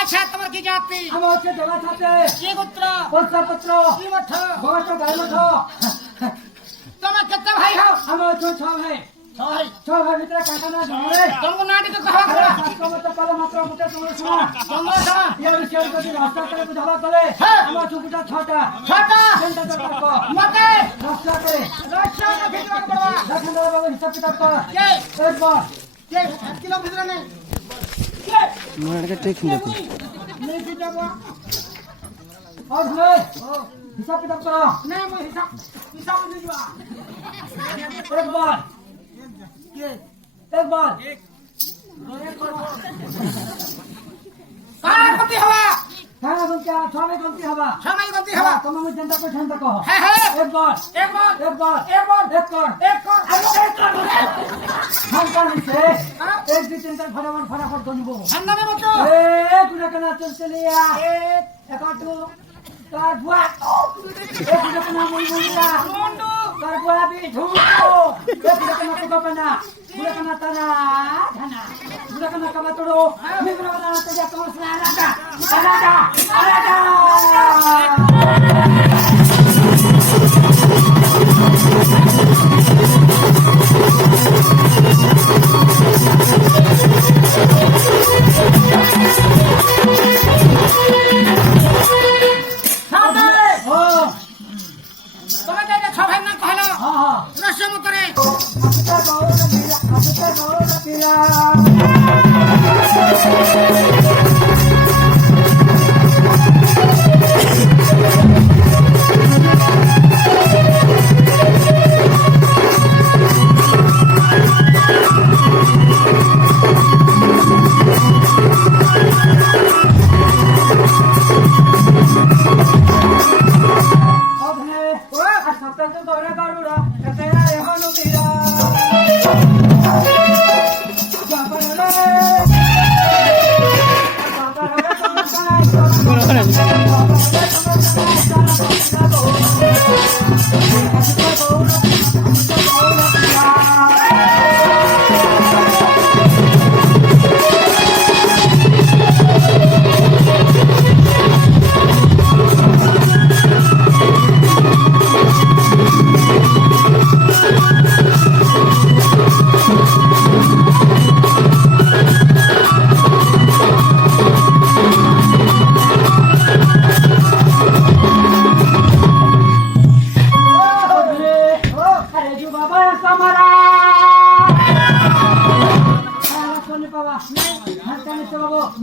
আচ্ছা তোমার কি জাতি? আমার হচ্ছে দেবা থাকে কি গোত্র? পঞ্চপত্র কি মঠ? বয়স গাই মঠ। তোমার কেতে ভাই হও? আমার হচ্ছে ছ ভাই। ছয়। ছ ভাই ভিতরে কাকানা জমরে তোমার নাটি তো কহ করা শাস্ত্রমত কাল মাত্র মুটে তোমার শোনা তোমরা শোনা ইয়ার বিষয় যদি রাস্তা করে বুঝাবা করে আমার চুকুটা ছটা ছটা চিন্তা তো তর্ক মতে রাস্তা করে রক্ষা না ভিতরে করবা দেখেন বাবু হিসাব কিতাব কর কে একবার কে কিলো ভিতরে নেই মারকে ঠিক দেখো নেই কি যাব और भाई हिसाब किताब करो না মই হিসাব হিসাব দি দিবা एक बार কে एक बार কার গতি হবা खाना बन क्या छवे गलती हवा সময় গতি হবা तुम मुझे जनता को जनता कहो হ্যাঁ হ্যাঁ एक बार একবার एक बार একবার एक कर এক কর আলো এক কর हम कर से एक भी चिंता फटाफट गनिबो সামনে মতো ए तुझे कना चल चलिया एक टू कार बुआ एक तुझे कना मोई मोईला মুন্ডু कार बुआ भी झूठो एक तुझे कना तो कपना तुझे कना तना धना तुझे कना कबा तोड़ो मैं बना तुझे कमर से आराजा তোমাকে এটা ছ ভাই না কহলো हाँ हाँ রহস্য মতরে अभी गौर पिला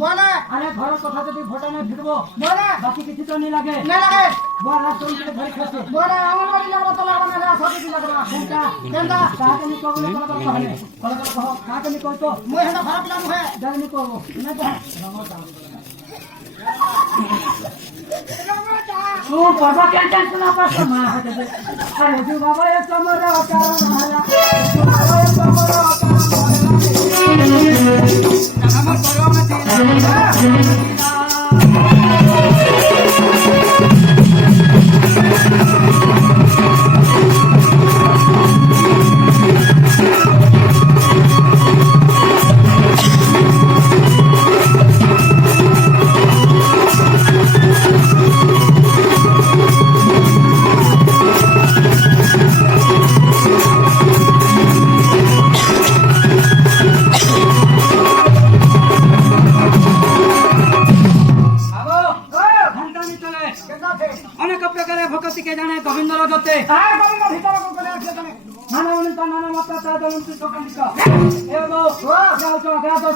বলে আরে ঘরের কথা যদি ভোটানে ফিরবো বলে বাকি কিছু তো নি লাগে না লাগে বড় রাষ্ট্র ধরে খাচ্ছে বলে আমার বাড়ি লাগলো তো লাগলো না সবই কি লাগলো কোনটা কেনটা কাকে নি করবো কাকে নি করতো মই হেটা খারাপ লাগু হে জানি নি করবো না तू बाबा क्या टेंशन ना पास में है अरे तू बाबा ये समरा कारण हला तू बाबा ये समरा कारण हम करो मत अनेक प्रकार भक्ति के जाने गोविंद जते আর বাড়ি না ভিতরে কোন করে আছে জানে मानव नाना माता दंत एगो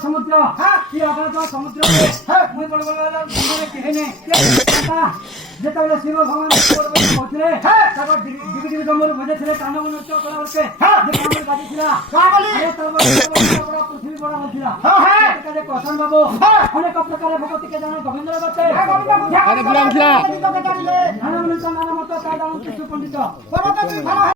समुद्र की अगाध समुद्र मुई बड़ बड़ कहने যেতবে শিব ভগবান পৌঁছলে তারপর ডিবি ডিবি জঙ্গল ভেজেছিল তাণ্ডব নৃত্য করা হচ্ছে যে কামড় বাজিছিল তারপর পৃথিবী বড় হয়েছিল কখন বাবু অনেক প্রকারের ভগতিকে জানে গোবিন্দ জগতে নানা মত ରାଧାରାମ କୃଷ୍ଣ ପଣ୍ଡିତ ପର୍ବତ ତୁଇ ଭଲ